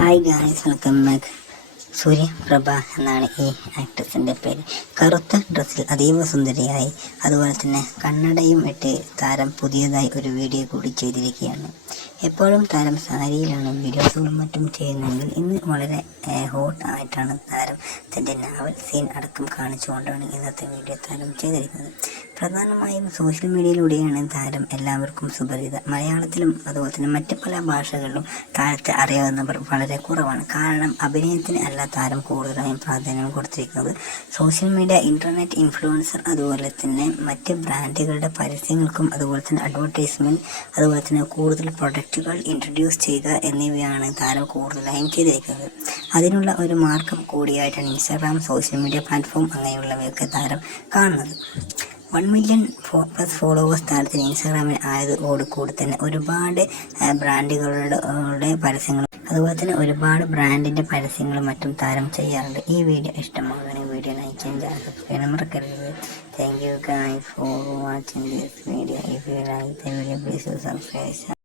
Hi guys, welcome back. Suryaprabha എന്നാണ് ഈ ആക്ട്രസിൻ്റെ പേര്. കറുത്ത ഡ്രസ്സിൽ അതീവ സുന്ദരിയായി, അതുപോലെ തന്നെ കണ്ണടയും ഇട്ട് താരം പുതിയതായി ഒരു വീഡിയോ കൂടി ചെയ്തിരിക്കുകയാണ്. എപ്പോഴും താരം സാരിയിലാണ് വീഡിയോസുകളും മറ്റും ചെയ്യുന്നതെങ്കിൽ ഇന്ന് വളരെ ഹോട്ട് ആയിട്ടാണ് താരം തൻ്റെ നാവൽ സീൻ അടക്കം കാണിച്ചുകൊണ്ടാണ് ഇന്നത്തെ വീഡിയോ താരം ചെയ്തിരിക്കുന്നത്. പ്രധാനമായും സോഷ്യൽ മീഡിയയിലൂടെയാണ് താരം എല്ലാവർക്കും സുപരിചിത. മലയാളത്തിലും അതുപോലെ തന്നെ മറ്റ് പല ഭാഷകളിലും താരത്തെ അറിയാവുന്നവർ വളരെ കുറവാണ്. കാരണം അഭിനയത്തിന് അല്ല താരം കൂടുതലായും പ്രാധാന്യം കൊടുത്തിരിക്കുന്നത് സോഷ്യൽ മീഡിയ, ഇൻ്റർനെറ്റ് ഇൻഫ്ലുവൻസർ, അതുപോലെ തന്നെ മറ്റ് ബ്രാൻഡുകളുടെ പരസ്യങ്ങൾക്കും അതുപോലെ തന്നെ അഡ്വർടൈസ്മെൻറ്റ്, അതുപോലെ തന്നെ കൂടുതൽ പ്രൊഡക്റ്റുകൾ ഇൻട്രൊഡ്യൂസ് ചെയ്യുക എന്നിവയാണ് താരം കൂടുതലായും ചെയ്തിരിക്കുന്നത്. അതിനുള്ള ഒരു മാർഗം കൂടിയായിട്ടാണ് ഇൻസ്റ്റാഗ്രാം, സോഷ്യൽ മീഡിയ പ്ലാറ്റ്ഫോം അങ്ങനെയുള്ളവയൊക്കെ താരം കാണുന്നത്. 1 മില്യൺ പ്ലസ് ഫോളോവേഴ്സ് താരത്തിന് ഇൻസ്റ്റാഗ്രാമിൽ ആയതോട് കൂടി തന്നെ ഒരുപാട് ബ്രാൻഡുകളുടെ പരസ്യങ്ങളും അതുപോലെ തന്നെ ഒരുപാട് ബ്രാൻഡിൻ്റെ പരസ്യങ്ങളും മറ്റും താരം ചെയ്യാറുണ്ട്. ഈ വീഡിയോ ഇഷ്ടമാകുകയാണെങ്കിൽ വീഡിയോ ലൈക്ക് ചെയ്യാൻ, സബ്സ്ക്രൈബ് മറക്കരുത്. Thank you guys for watching this video. If you like the video please subscribe.